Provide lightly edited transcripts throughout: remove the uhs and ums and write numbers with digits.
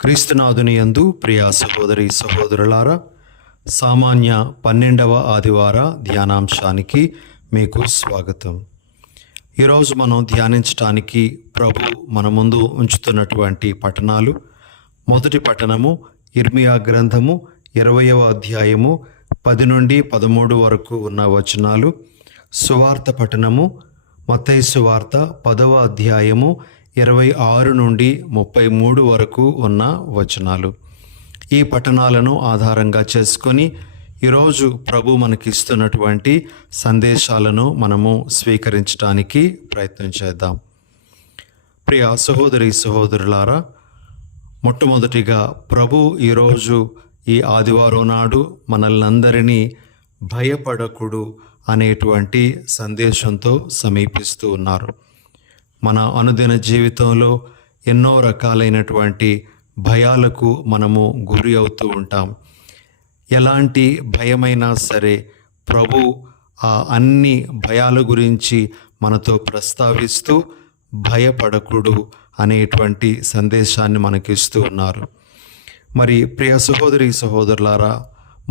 క్రీస్తునాథుని యందు ప్రియ సహోదరి సహోదరులారా, సామాన్య 12వ ఆదివార ధ్యానాంశానికి మీకు స్వాగతం. ఈరోజు మనం ధ్యానించటానికి ప్రభు మన ముందు ఉంచుతున్నటువంటి పట్టణాలు, మొదటి పట్టణము ఇర్మియా గ్రంథము 20వ అధ్యాయము 10 నుండి 13 వరకు ఉన్న వచనాలు. సువార్త పట్టణము మత్తయి సువార్త 10వ అధ్యాయము 26 నుండి 33 వరకు ఉన్న వచనాలు. ఈ పట్టణాలను ఆధారంగా చేసుకొని ఈరోజు ప్రభు మనకిస్తున్నటువంటి సందేశాలను మనము స్వీకరించడానికి ప్రయత్నం చేద్దాం. ప్రియ సహోదరి సహోదరులారా, మొట్టమొదటిగా ప్రభు ఈరోజు ఈ ఆదివారం నాడు మనల్నందరినీ భయపడకుడు అనేటువంటి సందేశంతో సమీపిస్తూ ఉన్నారు. మన అనుదిన జీవితంలో ఎన్నో రకాలైనటువంటి భయాలకు మనము గురి అవుతూ ఉంటాం. ఎలాంటి భయమైనా సరే ప్రభు ఆ అన్ని భయాల గురించి మనతో ప్రస్తావిస్తూ భయపడకుడు అనేటువంటి సందేశాన్ని మనకిస్తూ ఉన్నారు. మరి ప్రియ సహోదరి సహోదరులారా,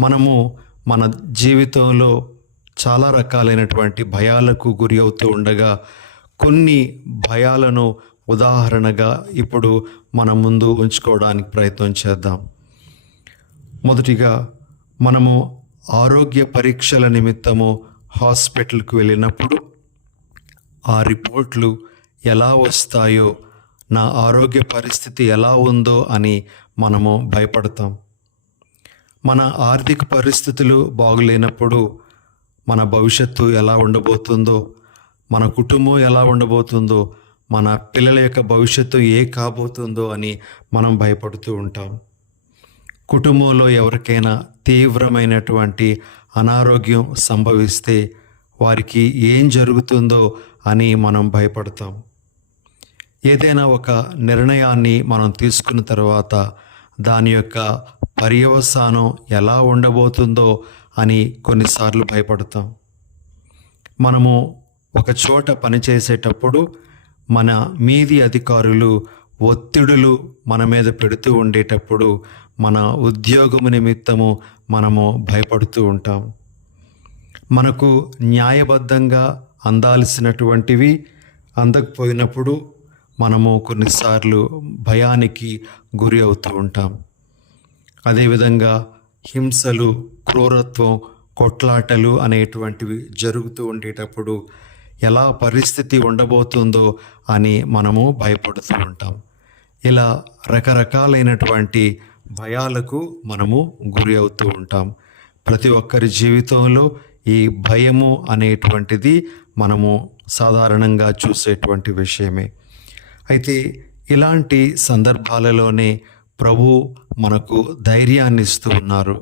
మనము మన జీవితంలో చాలా రకాలైనటువంటి భయాలకు గురి అవుతూ ఉండగా కొన్ని భయాలను ఉదాహరణగా ఇప్పుడు మన ముందు ఉంచుకోవడానికి ప్రయత్నం చేద్దాం. మొదటిగా, మనము ఆరోగ్య పరీక్షల నిమిత్తము హాస్పిటల్కి వెళ్ళినప్పుడు ఆ రిపోర్ట్లు ఎలా వస్తాయో, నా ఆరోగ్య పరిస్థితి ఎలా ఉందో అని మనము భయపడతాం. మన ఆర్థిక పరిస్థితులు బాగులేనప్పుడు మన భవిష్యత్తు ఎలా ఉండబోతుందో, మన కుటుంబం ఎలా ఉండబోతుందో, మన పిల్లల యొక్క భవిష్యత్తు కాబోతుందో అని మనం భయపడుతూ ఉంటాం. కుటుంబంలో ఎవరికైనా తీవ్రమైనటువంటి అనారోగ్యం సంభవిస్తే వారికి ఏం జరుగుతుందో అని మనం భయపడతాం. ఏదైనా ఒక నిర్ణయాన్ని మనం తీసుకున్న తర్వాత దాని యొక్క పర్యవసానం ఎలా ఉండబోతుందో అని కొన్నిసార్లు భయపడతాం. మనము ఒక చోట పనిచేసేటప్పుడు మన మీది అధికారులు ఒత్తిడులు మన మీద పెడుతూ ఉండేటప్పుడు మన ఉద్యోగము నిమిత్తము మనము భయపడుతూ ఉంటాం. మనకు న్యాయబద్ధంగా అందాల్సినటువంటివి అందకపోయినప్పుడు మనము కొన్నిసార్లు భయానికి గురి అవుతూ ఉంటాం. అదేవిధంగా హింసలు, క్రూరత్వం, కొట్లాటలు అనేటువంటివి జరుగుతూ ఉండేటప్పుడు ఎలా పరిస్థితి ఉండబోతుందో అని మనము భయపడుతూ ఉంటాం. ఇలా రకరకాలైనటువంటి భయాలకు మనము గురి అవుతూ ఉంటాం. ప్రతి ఒక్కరి జీవితంలో ఈ భయము అనేటువంటిది మనము సాధారణంగా చూసేటువంటి విషయమే. అయితే ఇలాంటి సందర్భాలలోనే ప్రభు మనకు ధైర్యాన్ని ఇస్తూ ఉన్నారు.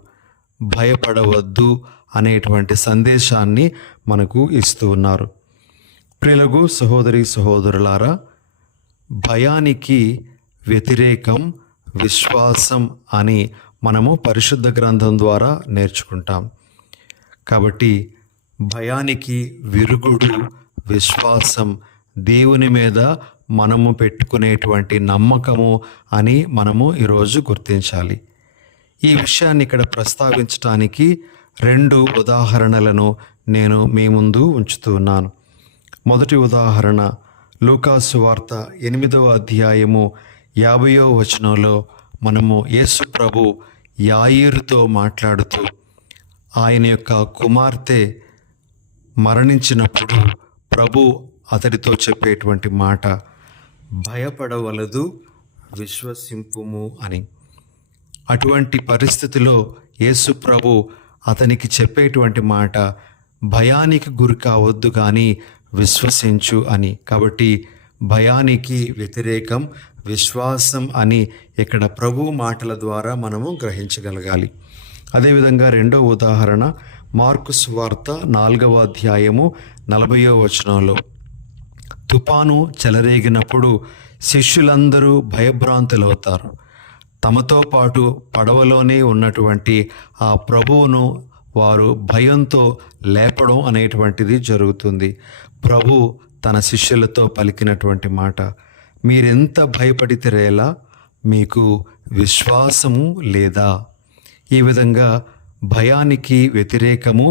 భయపడవద్దు అనేటువంటి సందేశాన్ని మనకు ఇస్తూ ఉన్నారు. ప్రియులకు సహోదరి సహోదరులారా, భయానికి వ్యతిరేకం విశ్వాసం అని మనము పరిశుద్ధ గ్రంథం ద్వారా నేర్చుకుంటాం. కాబట్టి భయానికి విరుగుడు విశ్వాసం, దేవుని మీద మనము పెట్టుకునేటువంటి నమ్మకము అని మనము ఈరోజు గుర్తించాలి. ఈ విషయాన్ని ఇక్కడ ప్రస్తావించడానికి 2 ఉదాహరణలను నేను మీ ముందు ఉంచుతూ ఉన్నాను. మొదటి ఉదాహరణ లూకాసు వార్త 8వ అధ్యాయము 50వ వచనంలో మనము యేసు ప్రభు యాయీరుతో మాట్లాడుతూ ఆయన యొక్క కుమార్తె మరణించినప్పుడు ప్రభు అతడితో చెప్పేటువంటి మాట, భయపడవలదు, విశ్వసింపుము అని. అటువంటి పరిస్థితిలో యేసు ప్రభు అతనికి చెప్పేటువంటి మాట, భయానికి గురి కావద్దు కానీ విశ్వసించు అని. కాబట్టి భయానికి వ్యతిరేకం విశ్వాసం అని ఇక్కడ ప్రభు మాటల ద్వారా మనము గ్రహించగలగాలి. అదేవిధంగా 2వ ఉదాహరణ మార్కు సువార్త 4వ అధ్యాయము 40వ వచనంలో, తుఫాను చెలరేగినప్పుడు శిష్యులందరూ భయభ్రాంతులవుతారు. తమతో పాటు పడవలోనే ఉన్నటువంటి ఆ ప్రభువును వారు భయంతో లేపడం అనేటువంటిది జరుగుతుంది. ప్రభు తన శిష్యులతో పలికినటువంటి మాట, మీరెంత భయపడితేరేలా, మీకు విశ్వాసము లేదా? ఈ విధంగా భయానికి వ్యతిరేకము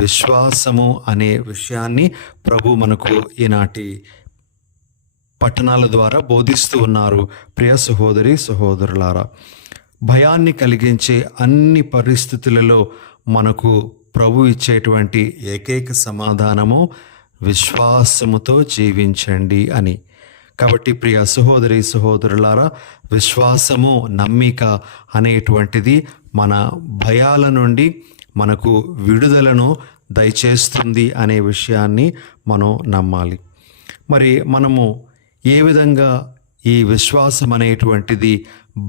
విశ్వాసము అనే విషయాన్ని ప్రభు మనకు ఈనాటి పట్టణాల ద్వారా బోధిస్తూ ఉన్నారు. ప్రియ సహోదరి సహోదరులారా, భయాన్ని కలిగించే అన్ని పరిస్థితులలో మనకు ప్రభు ఇచ్చేటువంటి ఏకైక సమాధానము విశ్వాసముతో జీవించండి అని. కాబట్టి ప్రియ సహోదరి సహోదరులారా, విశ్వాసము, నమ్మిక అనేటువంటిది మన భయాల నుండి మనకు విడుదలను దయచేస్తుంది అనే విషయాన్ని మనం నమ్మాలి. మరి మనము ఏ విధంగా ఈ విశ్వాసం అనేటువంటిది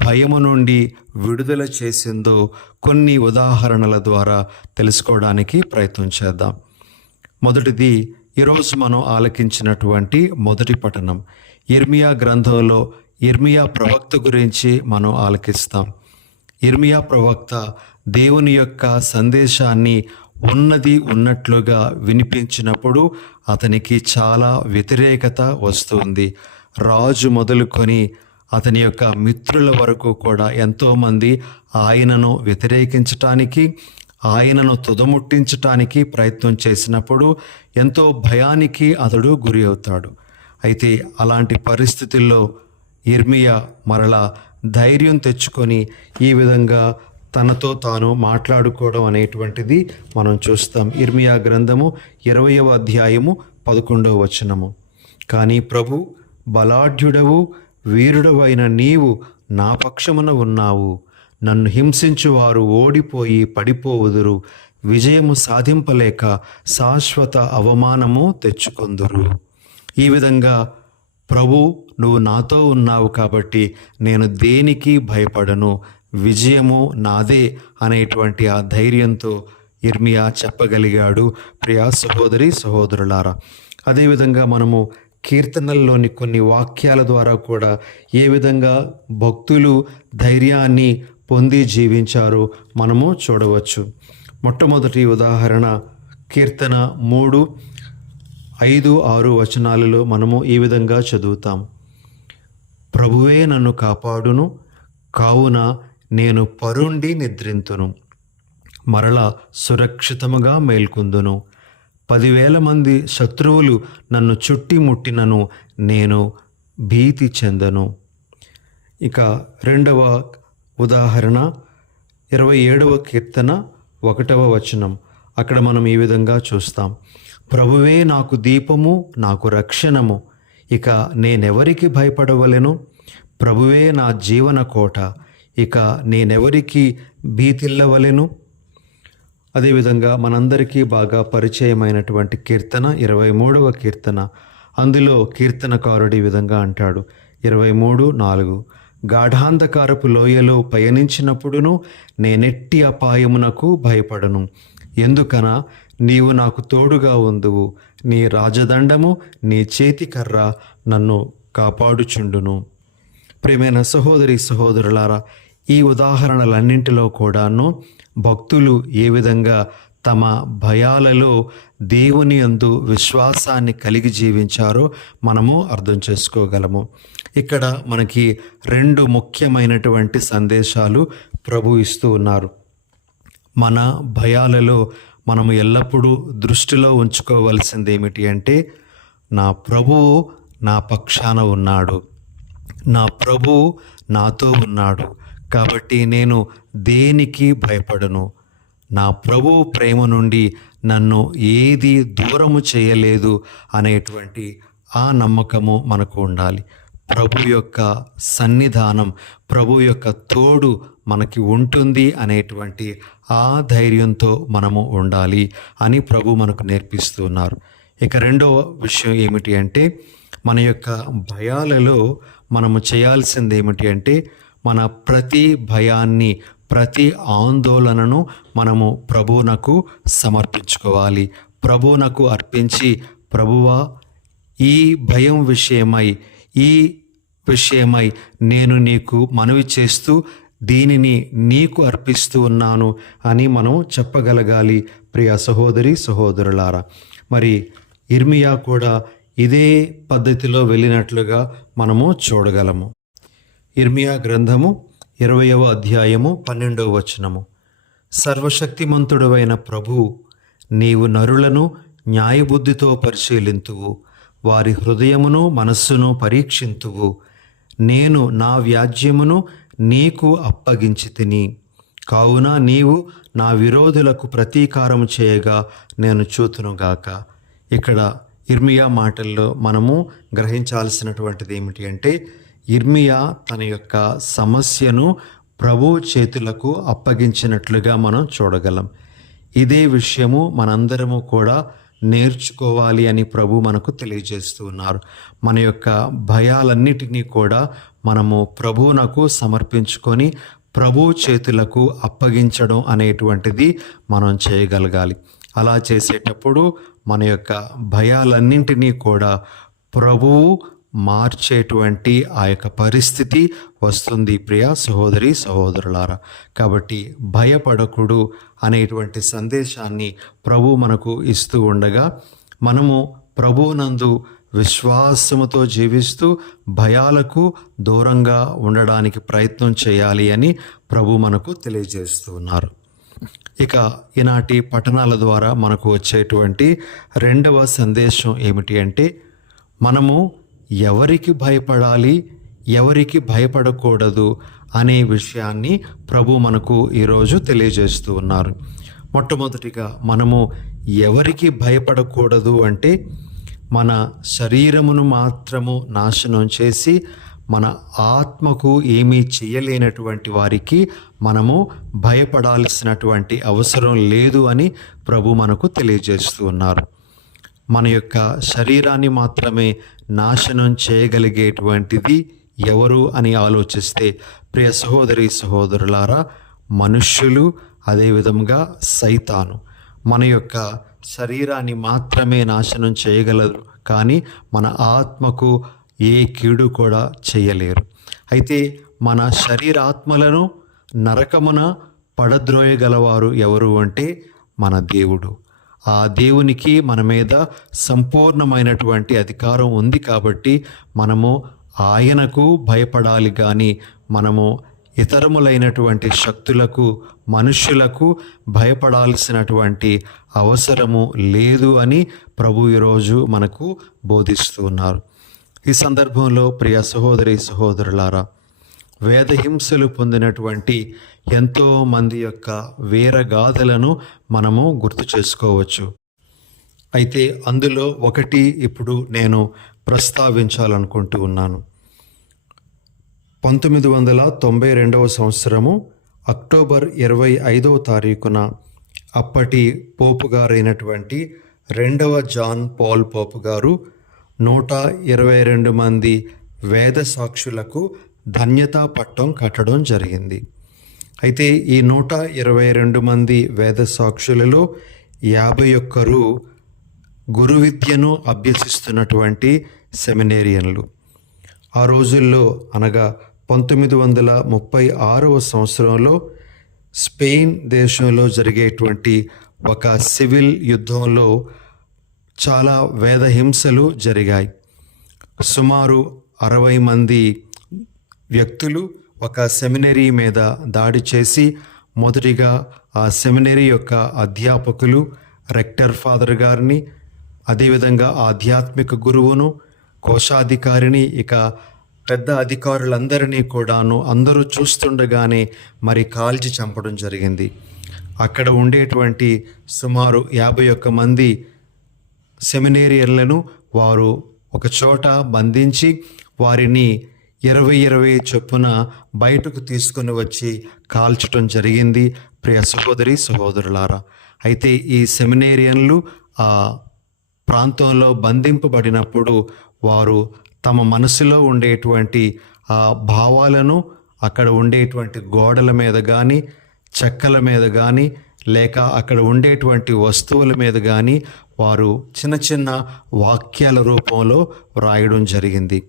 భయము నుండి విడుదల చేసిందో కొన్ని ఉదాహరణల ద్వారా తెలుసుకోవడానికి ప్రయత్నం చేద్దాం. మొదటిది, ఈరోజు మనం ఆలకించినటువంటి మొదటి పఠనం ఇర్మియా గ్రంథంలో ఇర్మియా ప్రవక్త గురించి మనం ఆలకిస్తాం. ఇర్మియా ప్రవక్త దేవుని యొక్క సందేశాన్ని ఉన్నది ఉన్నట్లుగా వినిపించినప్పుడు అతనికి చాలా వ్యతిరేకత వస్తుంది. రాజు మొదలుకొని అతని యొక్క మిత్రుల వరకు కూడా ఎంతోమంది ఆయనను వ్యతిరేకించటానికి, ఆయనను తుదముట్టించటానికి ప్రయత్నం చేసినప్పుడు ఎంతో భయానికి అతడు గురి అవుతాడు. అయితే అలాంటి పరిస్థితుల్లో ఇర్మియా మరలా ధైర్యం తెచ్చుకొని ఈ విధంగా తనతో తాను మాట్లాడుకోవడం అనేటువంటిది మనం చూస్తాం. ఇర్మియా గ్రంథము 20వ అధ్యాయము 11వ వచనము. కానీ ప్రభు, బలాఢ్యుడవు వీరుడవైన నీవు నా పక్షమున ఉన్నావు. నన్ను హింసించువారు ఓడిపోయి పడిపోవుదురు. విజయము సాధింపలేక శాశ్వత అవమానము తెచ్చుకొందురు. ఈ విధంగా ప్రభు, నువ్వు నాతో ఉన్నావు కాబట్టి నేను దేనికి భయపడను, విజయము నాదే అనేటువంటి ఆ ధైర్యంతో ఇర్మియా చెప్పగలిగాడు. ప్రియా సహోదరి సహోదరులారా, అదేవిధంగా మనము కీర్తనల్లోని కొన్ని వాక్యాల ద్వారా కూడా ఏ విధంగా భక్తులు ధైర్యాన్ని పొంది జీవించారో మనము చూడవచ్చు. మొట్టమొదటి ఉదాహరణ కీర్తన 3, 5, 6 వచనాలలో మనము ఈ విధంగా చదువుతాం. ప్రభువే నన్ను కాపాడును, కావున నేను పరుండి నిద్రింతును, మరల సురక్షితముగా మేల్కొందును. 10,000 మంది శత్రువులు నన్ను చుట్టుముట్టినను నేను భీతి చెందను. ఇక రెండవ ఉదాహరణ 27వ కీర్తన 1వ వచనం. అక్కడ మనం ఈ విధంగా చూస్తాం. ప్రభువే నాకు దీపము, నాకు రక్షణము, ఇక నేనెవరికి భయపడవలెను? ప్రభువే నా జీవన కోట, ఇక నేనెవరికి భీతిల్లవలెను? అదేవిధంగా మనందరికీ బాగా పరిచయమైనటువంటి కీర్తన 23వ కీర్తన. అందులో కీర్తనకారుడు ఈ విధంగా అంటాడు, 23:4, గాఢాంధకారపు లోయలో పయనించినప్పుడును నేనెట్టి అపాయమునకు భయపడను. ఎందుకన నీవు నాకు తోడుగా ఉందువు, నీ రాజదండము, నీ చేతికర్ర నన్ను కాపాడుచుండును. ప్రియమైన సహోదరి సహోదరులారా, ఈ ఉదాహరణలన్నింటిలో కూడాను భక్తులు ఏ విధంగా తమ భయాలలో దేవుని యందు విశ్వాసాన్ని కలిగి జీవించారో మనము అర్థం చేసుకోగలము. ఇక్కడ మనకి 2 ముఖ్యమైనటువంటి సందేశాలు ప్రభు ఇస్తూ ఉన్నారు. మన భయాలలో మనము ఎల్లప్పుడూ దృష్టిలో ఉంచుకోవలసింది ఏమిటి అంటే, నా ప్రభువు నా పక్షాన ఉన్నాడు, నా ప్రభువు నాతో ఉన్నాడు, కాబట్టి నేను దేనికి భయపడను. నా ప్రభువు ప్రేమ నుండి నన్ను ఏది దూరము చేయలేదు అనేటువంటి ఆ నమ్మకము మనకు ఉండాలి. ప్రభు యొక్క సన్నిధానం, ప్రభు యొక్క తోడు మనకి ఉంటుంది అనేటువంటి ఆ ధైర్యంతో మనము ఉండాలి అని ప్రభు మనకు నేర్పిస్తున్నారు. ఇక రెండవ విషయం ఏమిటి అంటే, మన యొక్క భయాలలో మనము చేయాల్సింది ఏమిటి అంటే, మన ప్రతి భయాన్ని, ప్రతి ఆందోళనను మనము ప్రభువునకు సమర్పించుకోవాలి. ప్రభువునకు అర్పించి, ప్రభువా, ఈ భయం విషయమై, ఈ విషయమై నేను నీకు మనవి చేస్తూ దీనిని నీకు అర్పిస్తూ ఉన్నాను అని మనం చెప్పగలగాలి. ప్రియ సహోదరి సహోదరులారా, మరి ఇర్మియా కూడా ఇదే పద్ధతిలో వెళ్ళినట్లుగా మనము చూడగలము. ఇర్మియా గ్రంథము 20వ అధ్యాయము 12వ వచనము. సర్వశక్తిమంతుడవైన ప్రభువు, నీవు నరులను న్యాయబుద్ధితో పరిశీలింతువు, వారి హృదయమును మనస్సును పరీక్షింతువు. నేను నా వ్యాజ్యమును నీకు అప్పగించి తిని, కావున నీవు నా విరోధులకు ప్రతీకారం చేయగా నేను చూతునుగాక. ఇక్కడ ఇర్మియా మాటల్లో మనము గ్రహించాల్సినటువంటిది ఏమిటి అంటే, ఇర్మియా తన యొక్క సమస్యను ప్రభు చేతులకు అప్పగించినట్లుగా మనం చూడగలం. ఇదే విషయము మనందరము కూడా నేర్చుకోవాలి అని ప్రభు మనకు తెలియజేస్తూ ఉన్నారు. మన యొక్క భయాలన్నిటినీ కూడా మనము ప్రభువునకు సమర్పించుకొని ప్రభు చేతులకు అప్పగించడం అనేటువంటిది మనం చేయగలగాలి. అలా చేసేటప్పుడు మన యొక్క భయాలన్నింటినీ కూడా ప్రభువు మార్చేటువంటి ఆ యొక్క పరిస్థితి వస్తుంది. ప్రియ సహోదరి సహోదరులారా, కాబట్టి భయపడకుడు అనేటువంటి సందేశాన్ని ప్రభు మనకు ఇస్తూ ఉండగా, మనము ప్రభువునందు విశ్వాసముతో జీవిస్తూ భయాలకు దూరంగా ఉండడానికి ప్రయత్నం చేయాలి అని ప్రభు మనకు తెలియజేస్తూ ఉన్నారు. ఇక ఈనాటి పఠనాల ద్వారా మనకు వచ్చేటువంటి రెండవ సందేశం ఏమిటి అంటే, మనము ఎవరికి భయపడాలి, ఎవరికి భయపడకూడదు అనే విషయాన్ని ప్రభు మనకు ఈరోజు తెలియజేస్తూ ఉన్నారు. మొట్టమొదటిగా మనము ఎవరికి భయపడకూడదు అంటే, మన శరీరమును మాత్రము నాశనం చేసి మన ఆత్మకు ఏమీ చేయలేనటువంటి వారికి మనము భయపడాల్సినటువంటి అవసరం లేదు అని ప్రభు మనకు తెలియజేస్తూ ఉన్నారు. మన యొక్క శరీరాన్ని మాత్రమే నాశనం చేయగలిగేటువంటిది ఎవరు అని ఆలోచిస్తే, ప్రియ సహోదరి సహోదరులారా, మనుష్యులు, అదేవిధంగా సైతాను మన యొక్క శరీరాన్ని మాత్రమే నాశనం చేయగలరు, కానీ మన ఆత్మకు ఏ కీడు కూడా చేయలేరు. అయితే మన శరీరాత్మలను నరకమున పడద్రోయగలవారు ఎవరు అంటే మన దేవుడు. ఆ దేవునికి మన మీద సంపూర్ణమైనటువంటి అధికారం ఉంది కాబట్టి మనము ఆయనకు భయపడాలి, కానీ మనము ఇతరములైనటువంటి శక్తులకు, మనుష్యులకు భయపడాల్సినటువంటి అవసరము లేదు అని ప్రభు ఈరోజు మనకు బోధిస్తూ ఉన్నారు. ఈ సందర్భంలో ప్రియ సహోదరి సహోదరులారా, వేదహింసలు పొందినటువంటి ఎంతో మంది యొక్క వీరగాథలను మనము గుర్తు చేసుకోవచ్చు. అయితే అందులో ఒకటి ఇప్పుడు నేను ప్రస్తావించాలనుకుంటూ ఉన్నాను. 1992వ సంవత్సరము అక్టోబర్ 25వ తారీఖున అప్పటి పోపు గారైనటువంటి 2వ జాన్ పాల్ పోపు గారు 122 మంది వేద సాక్షులకు ధన్యతా పట్టం కట్టడం జరిగింది. అయితే ఈ 122 మంది వేద సాక్షులలో 51 గురు విద్యను అభ్యసిస్తున్నటువంటి సెమినేరియన్లు. ఆ రోజుల్లో అనగా 1936వ సంవత్సరంలో స్పెయిన్ దేశంలో జరిగేటువంటి ఒక సివిల్ యుద్ధంలో చాలా వేద హింసలు జరిగాయి. సుమారు 60 మంది వ్యక్తులు ఒక సెమినరీ మీద దాడి చేసి, మొదటిగా ఆ సెమినరీ యొక్క అధ్యాపకులు, రెక్టర్ ఫాదర్ గారిని, అదేవిధంగా ఆధ్యాత్మిక గురువును, కోశాధికారిని, ఇక పెద్ద అధికారులందరినీ కూడాను అందరూ చూస్తుండగానే మరి కాల్చి చంపడం జరిగింది. అక్కడ ఉండేటువంటి సుమారు 51 మంది సెమినేరియన్లను వారు ఒక చోట బంధించి వారిని 20 చొప్పున బయటకు తీసుకొని వచ్చి కాల్చడం జరిగింది. ప్రియ సహోదరి సహోదరులారా, అయితే ఈ సెమినేరియన్లు ఆ ప్రాంతంలో బంధింపబడినప్పుడు వారు తమ మనసులో ఉండేటువంటి ఆ భావాలను అక్కడ ఉండేటువంటి గోడల మీద కానీ, చెక్కల మీద కానీ, లేక అక్కడ ఉండేటువంటి వస్తువుల మీద కానీ వారు చిన్న చిన్న వాక్యాల రూపంలో రాయడం జరిగింది.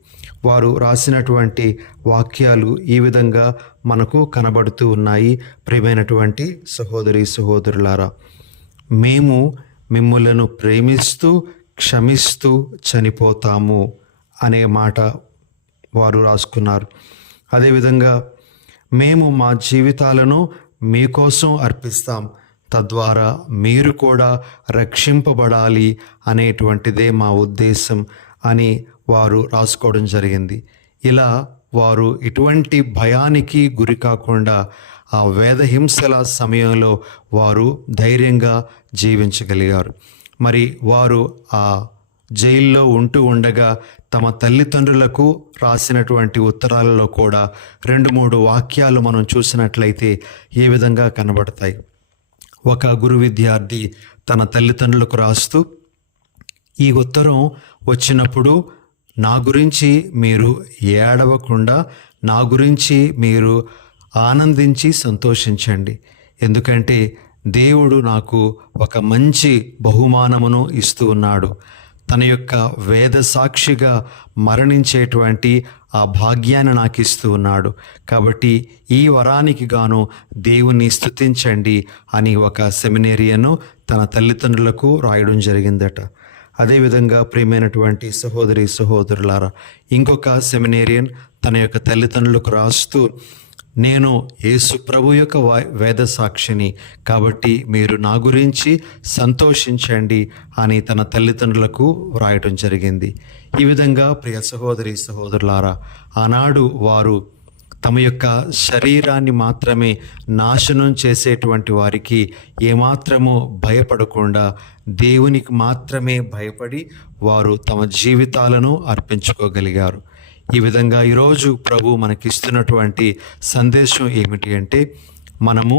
వారు రాసినటువంటి వాక్యాలు ఈ విధంగా మనకు కనబడుతూ ఉన్నాయి. ప్రియమైనటువంటి సహోదరి సహోదరులారా, మేము మిమ్ములను ప్రేమిస్తూ క్షమిస్తూ చనిపోతాము అనే మాట వారు రాసుకున్నారు. అదేవిధంగా మేము మా జీవితాలను మీకోసం అర్పిస్తాం, తద్వారా మీరు కూడా రక్షింపబడాలి అనేటువంటిదే మా ఉద్దేశం అని వారు రాసుకోవడం జరిగింది. ఇలా వారు ఎటువంటి భయానికి గురి కాకుండా ఆ వేదహింసల సమయంలో వారు ధైర్యంగా జీవించగలిగారు. మరి వారు ఆ జైల్లో ఉంటూ ఉండగా తమ తల్లిదండ్రులకు రాసినటువంటి ఉత్తరాలలో కూడా 2-3 వాక్యాలు మనం చూసినట్లయితే ఏ విధంగా కనబడతాయి. ఒక గురు విద్యార్థి తన తల్లిదండ్రులకు రాస్తూ, ఈ ఉత్తరం వచ్చినప్పుడు నా గురించి మీరు ఏడవకుండా నా గురించి మీరు ఆనందించి సంతోషించండి, ఎందుకంటే దేవుడు నాకు ఒక మంచి బహుమానమును ఇస్తూ ఉన్నాడు. తన యొక్క వేద సాక్షిగా మరణించేటువంటి ఆ భాగ్యాన్ని నాకు ఇస్తూ ఉన్నాడు. కాబట్టి ఈ వరానికి గాను దేవుని స్తుతించండి అని ఒక సెమినేరియను తన తల్లిదండ్రులకు రాయడం జరిగిందట. అదేవిధంగా ప్రియమైనటువంటి సహోదరి సహోదరులారా, ఇంకొక సెమినేరియన్ తన యొక్క తల్లిదండ్రులకు రాస్తూ, నేను యేసు ప్రభు యొక్క వేద సాక్షిని, కాబట్టి మీరు నా గురించి సంతోషించండి అని తన తల్లిదండ్రులకు వ్రాయటం జరిగింది. ఈ విధంగా ప్రియ సహోదరి సహోదరులారా, ఆనాడు వారు తమ యొక్క శరీరాన్ని మాత్రమే నాశనం చేసేటువంటి వారికి ఏమాత్రము భయపడకుండా దేవునికి మాత్రమే భయపడి వారు తమ జీవితాలను అర్పించుకోగలిగారు. ఈ విధంగా ఈరోజు ప్రభు మనకిస్తున్నటువంటి సందేశం ఏమిటి అంటే, మనము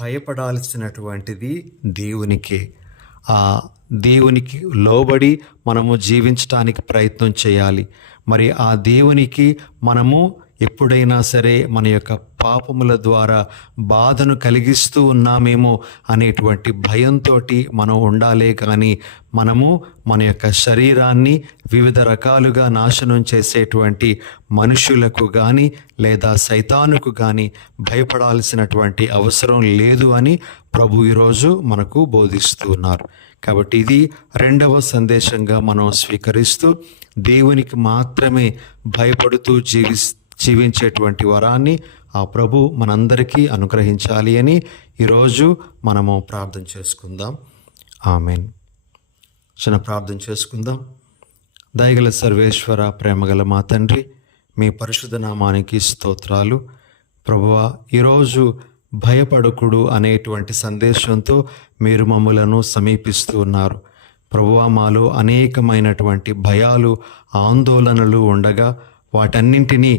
భయపడాల్సినటువంటిది దేవునికే. ఆ దేవునికి లోబడి మనము జీవించడానికి ప్రయత్నం చేయాలి. మరి ఆ దేవునికి మనము ఎప్పుడైనా సరే మన యొక్క పాపముల ద్వారా బాధను కలిగిస్తూ ఉన్నామేమో అనేటువంటి భయంతో మనం ఉండాలే కానీ మనము మన యొక్క శరీరాన్ని వివిధ రకాలుగా నాశనం చేసేటువంటి మనుషులకు కానీ లేదా సైతానుకు కానీ భయపడాల్సినటువంటి అవసరం లేదు అని ప్రభు ఈరోజు మనకు బోధిస్తూ ఉన్నారు. కాబట్టి ఇది 2వ సందేశంగా మనం స్వీకరిస్తూ దేవునికి మాత్రమే భయపడుతూ జీవించేటువంటి వరాన్ని ఆ ప్రభు మనందరికీ అనుగ్రహించాలి అని ఈరోజు మనము ప్రార్థన చేసుకుందాం. ఆమెన్. చిన్న ప్రార్థన చేసుకుందాం. దయగల సర్వేశ్వర, ప్రేమగల మా తండ్రి, మీ పరిశుద్ధ నామానికి స్తోత్రాలు. ప్రభువా, ఈరోజు భయపడకుడు అనేటువంటి సందేశంతో మీరు మమ్ములను సమీపిస్తూ ఉన్నారు. ప్రభువా, మాలో అనేకమైనటువంటి భయాలు, ఆందోళనలు ఉండగా వాటన్నింటినీ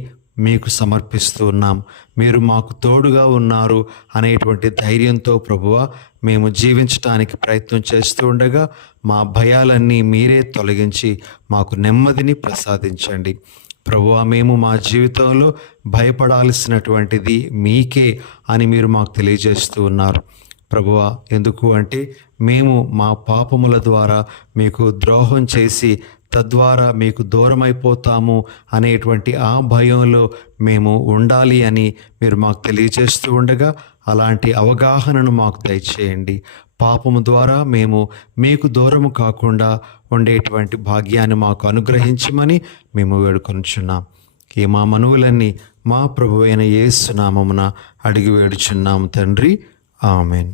మీకు సమర్పిస్తూ ఉన్నాం. మీరు మాకు తోడుగా ఉన్నారు అనేటువంటి ధైర్యంతో ప్రభువా మేము జీవించడానికి ప్రయత్నం చేస్తూ ఉండగా మా భయాలన్నీ మీరే తొలగించి మాకు నెమ్మదిని ప్రసాదించండి. ప్రభువా, మేము మా జీవితంలో భయపడాల్సినటువంటిది మీకే అని మీరు మాకు తెలియజేస్తూ ఉన్నారు. ప్రభువా, ఎందుకు అంటే మేము మా పాపముల ద్వారా మీకు ద్రోహం చేసి తద్వారా మీకు దూరమైపోతాము అనేటువంటి ఆ భయంలో మేము ఉండాలి అని మీరు మాకు తెలియజేస్తూ ఉండగా అలాంటి అవగాహనను మాకు దయచేయండి. పాపము ద్వారా మేము మీకు దూరము కాకుండా ఉండేటువంటి భాగ్యాన్ని మాకు అనుగ్రహించమని మేము వేడుకొనుచున్నాం. ఈ మా మనవులన్నీ మా ప్రభువైన యేసు నామమున అడిగి వేడుచున్నాము తండ్రి. ఆమెన్.